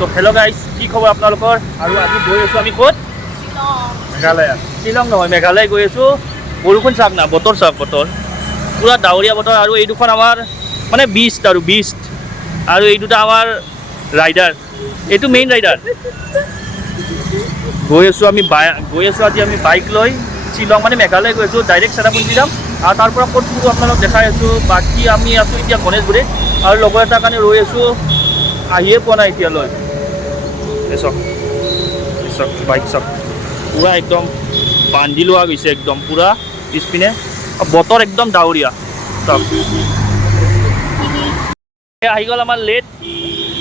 So hello guys, কি খবৰ আপোনালোকৰ? আৰু আজি গৈ আছো আমি ক'ত? মেঘালয়া। শ্বিলং নহয়, মেঘালয় গৈ আছো। বৰষুণ চাওক না, বতৰ চাওক, বতৰ পুৰা ডাৱৰীয়া বতৰ। আৰু এই দুখন আমাৰ মানে বিষ্ট আৰু এই দুটা আমাৰ ৰাইডাৰ, এইটো মেইন ৰাইডাৰ। গৈ আছো আজি আমি বাইক লৈ শ্বিলং মানে মেঘালয় গৈ আছো। ডাইৰেক্ট চেৰাপুঞ্জি যাম আৰু তাৰ পৰা ক'ত ফুৰো আপোনালোক দেখাই আছো। বাকী আমি আছো এতিয়া গণেশগুৰিত আৰু লগৰ এটাৰ কাৰণে ৰৈ আছো, আহিয়ে পোৱা নাই এতিয়ালৈ। চাওক বাইক চাওক, পুৰা একদম বান্ধি লোৱা গৈছে একদম পুৰা পিছপিনে। বতৰ একদম ডাৱৰীয়া চাওক। আহি গ'ল আমাৰ লেট।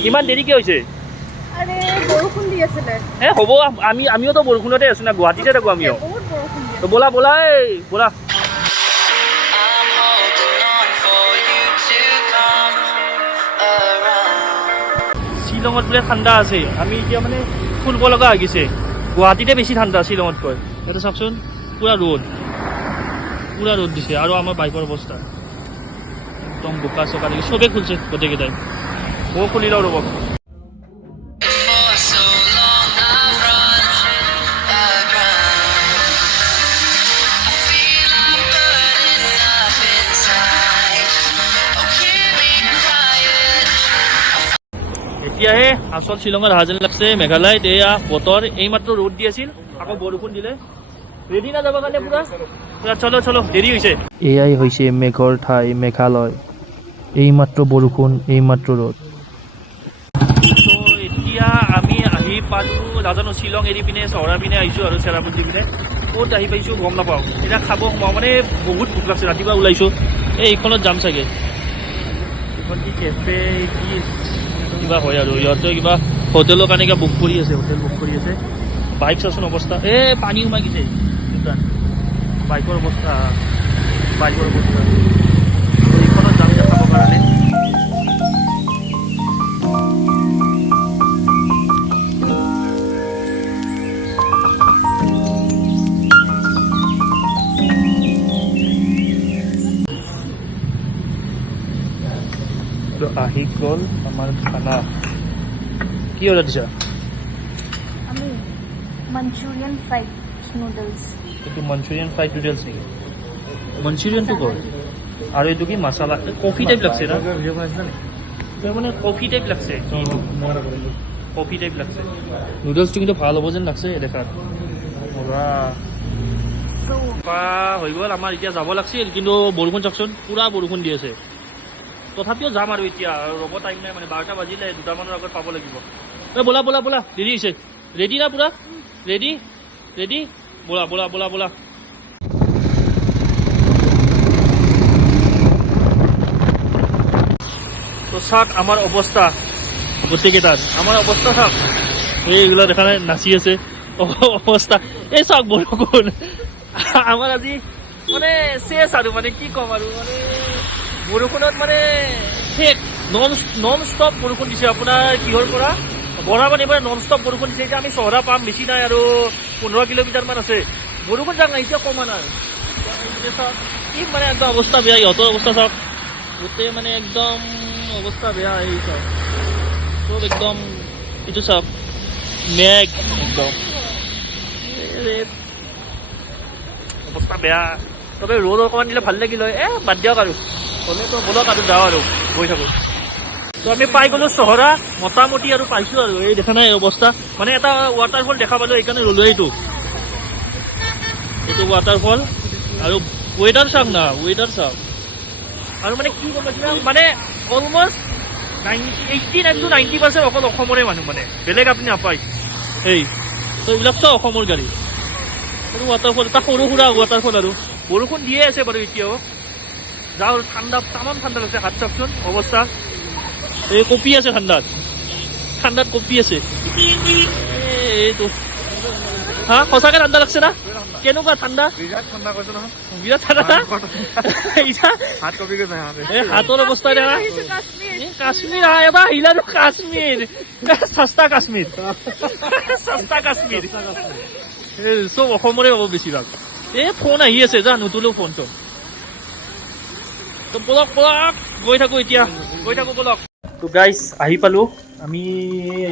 ইমান দেৰিকৈ হৈছে? আৰে বৰষুণ দি আছিলে। হ'ব, আমিওতো বৰষুণতে আছো না, গুৱাহাটীতে থাকো আমিও। বহুত বৰষুণ দি আছে। ব'লা ব'লা শ্বিলঙত বোলে ঠাণ্ডা আছে। আমি এতিয়া মানে ফুৰিব লগা হৈ গৈছে। গুৱাহাটীতে বেছি ঠাণ্ডা শ্বিলঙতকৈ। ইয়াতে চাওকচোন, পুৰা ৰ'দ দিছে। আৰু আমাৰ বাইকৰ অৱস্থা একদম বোকা চোকা দেখি চবেই খুলিছে গোটেইকেইটাই। ময়ো খুলি লওঁ ৰ'ব। এতিয়াহে আচল শ্বিলঙত অহা যেন লাগছে। মেঘালয়ত এয়া বতৰ, এইমাত্ৰ ৰ'দ দি আছিল, আকৌ বৰষুণ দিলে। ৰেডি না যাবৰ কাৰণে পুৰা? চলো দেৰি হৈছে। এয়াই হৈছে মেঘৰ ঠাই মেঘালয়। এইমাত্ৰ বৰষুণ, এইমাত্ৰ ৰ'দ। তো এতিয়া আমি আহি পালোঁ, নাজানো শ্বিলং এৰি পিনে চহৰা পিনে আহিছোঁ আৰু চেৰাপুঞ্জি পিনে। ক'ত আহি পাইছোঁ গম নাপাওঁ। এতিয়া খাব সোমাওঁ, মানে বহুত ভোক লাগছে। ৰাতিপুৱা ওলাইছোঁ, এইখনত যাম চাগে। এইখন কি কেফে কি কিবা হয় আৰু ইহঁতে কিবা হোটেলৰ কাৰণে কিবা বুক কৰি আছে, হোটেল বুক কৰি আছে। বাইক চাচোন অৱস্থা, পানী সোমাই গৈছে বাইকৰ অৱস্থা। এইখনত যাম যে খাবৰ কাৰণে। আহি গ'ল আমাৰ খানা। কি অৰ্ডাৰ দিছা? আমি মাঞ্চুৰিয়ান ফ্ৰাইড নুডলছ। এইটো মাঞ্চুৰিয়ান ফ্ৰাইড নুডলছ নেকি? মাঞ্চুৰিয়ানটো ক'ৰ? আৰু এইটো কি মছলা? কফি টাইপ লাগছে না? মানে কফি টাইপ লাগছে, কফি টাইপ লাগছে। নুডলছটো কিন্তু ভাল হ'ব যেন লাগছে দেখাত। হৈ গ'ল আমাৰ। এতিয়া যাব লাগিছিল, কিন্তু বৰষুণ চাওকচোন, পুৰা বৰষুণ দি আছে। তথাপিও যাম আৰু এতিয়া, ৰ'ব টাইম নাই মানে। 12টা বাজিলে, 2টামানৰ আগত পাব লাগিব। ব'লা দেৰি হৈছে। ৰেডি না পুৰা? ৰেডি ব'লা। তো চাওক আমাৰ অৱস্থা গোটেইকেইটাৰ, আমাৰ অৱস্থা চাওক। এইগুলা দেখা নাই, নাচি আছে অৱস্থা। এই চাওক বৰষুণ। আমাৰ আজি মানে চেছ আৰু, মানে কি ক'ম আৰু, মানে বৰষুণত মানে শেষ। নন ষ্টপ বৰষুণ দিছে। আপোনাৰ কিহৰ পৰা বৰামান এইবাৰ নন ষ্টপ বৰষুণ দিছে। এতিয়া আমি চহৰা পাম, বেছি নাই আৰু 15 কিলোমিটাৰমান আছে। বৰষুণ যাক নাই, এতিয়া কমা নাই। চাওক কি মানে একদম অৱস্থা বেয়া। ইহঁতৰ অৱস্থা চাওক, গোটেই মানে একদম অৱস্থা বেয়া। এই চাওক চব একদম, এইটো চাওক মেঘ একদম, অৱস্থা বেয়া। তবে ৰ'দ অকণমান দিলে ভাল লাগিল হয়। বাদ দিয়ক আৰু, হ'লেতো ব'লক আৰু যাওঁ আৰু গৈ থাকোঁ। তো আমি পাই গ'লোঁ চহৰা মোটামুটি, আৰু পাইছোঁ আৰু। এই দেখা নাই অৱস্থা, মানে এটা ৱাটাৰফল দেখা পালোঁ, সেইকাৰণে ৰ'লোঁ। এইটো ৱাটাৰফল। আৰু ৱেডাৰ চাওক না, আৰু মানে কি গম পাইছে, মানে অলমষ্ট 89 to 90% অকল অসমৰে মানুহ, মানে বেলেগ আপুনি নাপায়। তো এইবিলাক চব অসমৰ গাড়ী। আৰু ৱাটাৰফল এটা সৰু সুৰা ৱাটাৰফল, আৰু বৰষুণ দিয়ে আছে বাৰু এতিয়াও। যাওঁ, ঠাণ্ডা তামাম ঠাণ্ডা লাগছে। হাত চাওকচোন অৱস্থা, এই কঁপি আছে ঠাণ্ডাত কঁপি আছে। এইটো সঁচাকে ঠাণ্ডা লাগছে না? কেনেকুৱা ঠাণ্ডা? বিৰাট ঠাণ্ডা কৈছে নহয়, বিৰাট ঠাণ্ডা। হাতৰ অৱস্থা দেখা। কাশ্মীৰ এবাৰ আহিলা আৰু কাশ্মীৰ, সস্তা কাশ্মীৰ চব অসমৰে হ'ব বেছিভাগ। ফোন আহি আছে, যা নুতুলো ফোনটো। তো ব'লক গৈ থাকোঁ এতিয়া, ব'লক। তো গাইজ আহি পালোঁ আমি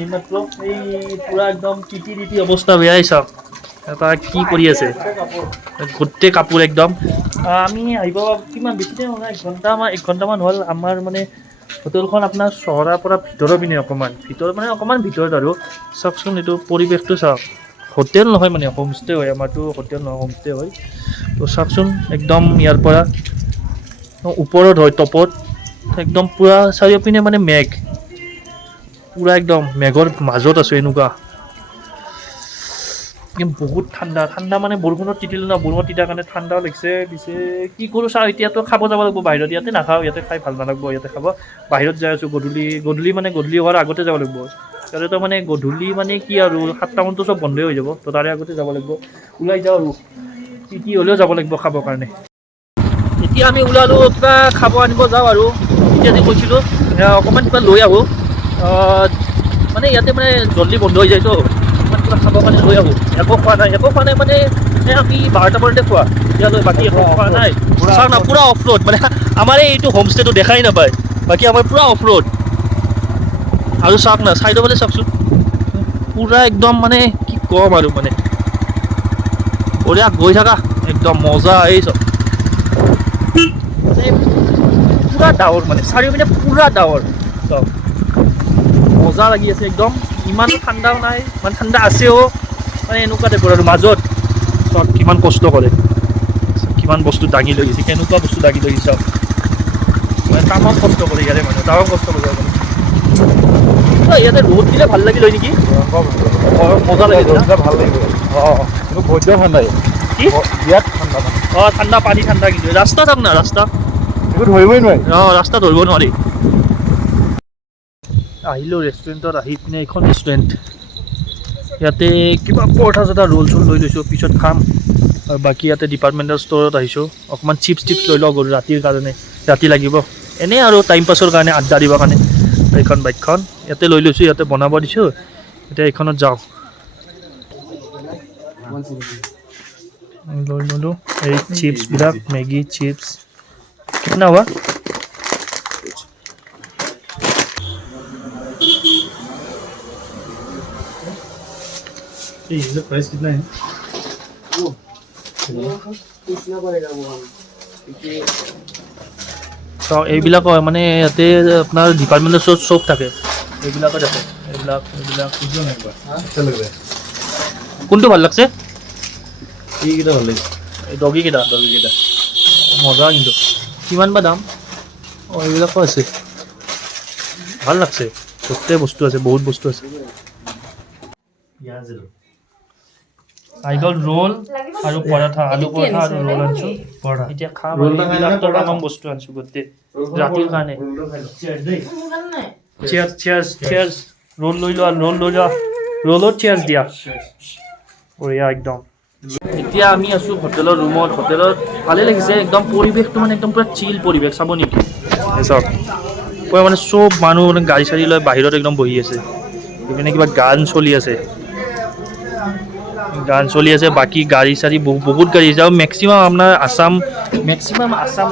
এইমাত্ৰ এই পূৰা একদম তিতি অৱস্থা বেয়াই চাওক এটা কি কৰি আছে গোটেই কাপোৰ একদম আমি আহিব কিমান বেছি টাইম হোৱা নাই এক ঘণ্টামান হ'ল আমাৰ মানে হোটেলখন আপোনাৰ চহৰৰ পৰা ভিতৰৰ পিনে অকণমান ভিতৰত আৰু চাওকচোন এইটো পৰিৱেশটো চাওক হোটেল নহয় মানে হোমষ্টে হয় আমাৰতো হোটেল নহয় হোমষ্টে হয় তো চাওকচোন একদম ইয়াৰ পৰা ওপৰত হয় টপত একদম পূৰা চাৰিওপিনে মানে মেঘ পূৰা একদম মেঘৰ মাজত আছোঁ এনেকুৱা বহুত ঠাণ্ডা মানে বৰষুণত তিতিলোঁ ন বৰষুণত তিতাৰ কাৰণে ঠাণ্ডাও লাগিছে পিছে কি কৰোঁ চাওঁ এতিয়াতো খাব যাব লাগিব বাহিৰত ইয়াতে নাখাওঁ ইয়াতে খাই ভাল নালাগিব ইয়াতে খাব বাহিৰত যাই আছোঁ গধূলি হোৱাৰ আগতে যাব লাগিব তাতেতো মানে গধূলি মানে কি আৰু 7টামানতো চব বন্ধই হৈ যাব তো তাৰে আগতে যাব লাগিব ওলাই যাওঁ আৰু কি হ'লেও যাব লাগিব খাবৰ কাৰণে এতিয়া আমি ওলালোঁ কিবা খাব আনিব যাওঁ আৰু এতিয়া যে কৈছিলোঁ অকণমান কিবা লৈ আহোঁ মানে ইয়াতে মানে জল্দি বন্ধ হৈ যায়তো অকণমান কিবা খাবৰ কাৰণে লৈ আহোঁ একো খোৱা নাই মানে আমি 12টা মানতে খোৱা এতিয়ালৈ বাকী একো খোৱা নাই চাওক না পূৰা অফ ৰোড মানে আমাৰ এইটো হোমষ্টেটো দেখাই নাপায় বাকী আমাৰ পূৰা অফ ৰোড আৰু চাওক না চাইডৰ ফালে চাওকচোন পূৰা একদম মানে কি ক'ম আৰু মানে বঢ়িয়া গৈ থাকা একদম মজা এই চব পূৰা ডাৱৰ মানে চাৰিওপিনে পূৰা ডাৱৰ চব মজা লাগি আছে একদম ইমানো ঠাণ্ডাও নাই ইমান ঠাণ্ডা আছেও মানে এনেকুৱা টাইপৰ আৰু মাজত চব কিমান কষ্ট কৰে কিমান বস্তু দাঙি লৈ গৈছে কেনেকুৱা বস্তু দাঙি লৈ গৈছে চব মানে তামাম কষ্ট কৰে ইয়াৰে মানুহ তামাম কষ্ট কৰে ইয়াতে ৰ'দ দিলে ভাল লাগিল হয় নেকি মজা লাগে ভাল লাগিব বৈদ্য ঠাণ্ডা কি বিৰাট ঠাণ্ডা ঠাণ্ডা পানী ঠাণ্ডা কিন্তু ৰাস্তা চাওক না ৰাস্তা একো ধৰিবই নোৱাৰি ৰাস্তা ধৰিব নোৱাৰি আহিলোঁ ৰেষ্টুৰেণ্টত আহি পিনে এইখন ৰেষ্টুৰেণ্ট ইয়াতে কিবা পৰঠা চৰঠা ৰোল চোল লৈ লৈছোঁ পিছত খাম আৰু বাকী ইয়াতে ডিপাৰ্টমেণ্টেল ষ্ট'ৰত আহিছোঁ অকণমান চিপছ লৈ লওঁ গ'লোঁ ৰাতিৰ কাৰণে ৰাতি লাগিব এনেই আৰু টাইম পাছৰ কাৰণে আড্ডা দিবৰ কাৰণে এইখন বাইকখন ইয়াতে লৈ লৈছোঁ ইয়াতে বনাব দিছোঁ এতিয়া এইখনত যাওঁ লৈ ল'লোঁ এই চিপছবিলাক মেগী চিপছ কিतना हुआ इसका प्राइस कितना है তো এইবিলাক মানে ইয়াতে আপোনাৰ ডিপাৰ্টমেণ্টেল ষ্ট'ৰ চব থাকে এইবিলাকত আছে এইবিলাক अच्छा लग रहा है কোনটো ভাল লাগছে ये कितना ভাল লাগে এই ডগীকেইটা মজা কিন্তু কিমান বা দাম এইবিলাকো আছে ভাল লাগছে গোটেই বস্তু আছে বহুত বস্তু আছে আহি গ'ল ৰোল আৰু পৰঠা আলু পৰঠা আৰু ৰোল আনিছোঁ এতিয়া খাম এইবিলাকতো তামাম বস্তু আনিছোঁ গোটেই ৰাতিৰ কাৰণে চিয়াৰ্ছ ৰোল লৈ লোৱা ৰোলত চিয়াৰ্ছ দিয়া বঢ়িয়া একদম এতিয়া আমি আছোঁ হোটেলৰ ৰুমত হোটেলত ভালে লাগিছে একদম পৰিৱেশটো মানে একদম পূৰা চিল পৰিৱেশ চাব নেকি চাওক পূৰা মানে চব মানুহ মানে গাড়ী চাড়ী লৈ বাহিৰত একদম বহি আছে এইপিনে কিবা গান চলি আছে বাকী গাড়ী চাড়ী বহুত গাড়ী আছে আৰু মেক্সিমাম আপোনাৰ আছাম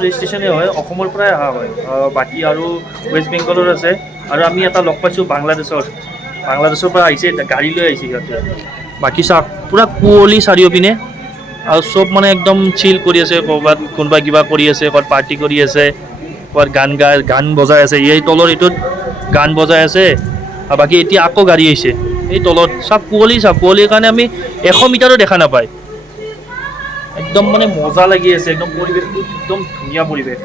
ৰেজিষ্ট্ৰেশ্যনেই হয় অসমৰ পৰাই অহা হয় বাকী আৰু ৱেষ্ট বেংগলৰ আছে আৰু আমি এটা লগ পাইছোঁ বাংলাদেশৰ পৰা আহিছে গাড়ী লৈ আহিছে সিহঁতে বাকী চাওক পূৰা কুঁৱলী চাৰিওপিনে আৰু চব মানে একদম চিল কৰি আছে ক'ৰবাত কোনোবা কিবা কৰি আছে ক'ৰবাত পাৰ্টি কৰি আছে ক'ৰবাত গান বজাই আছে এই তলৰ এইটোত গান বজাই আছে আৰু বাকী এতিয়া আকৌ গাড়ী আহিছে এই তলত চব কুঁৱলীৰ কাৰণে আমি 100 মিটাৰো দেখা নাপায় একদম মানে মজা লাগি আছে একদম পৰিৱেশটো একদম ধুনীয়া পৰিৱেশ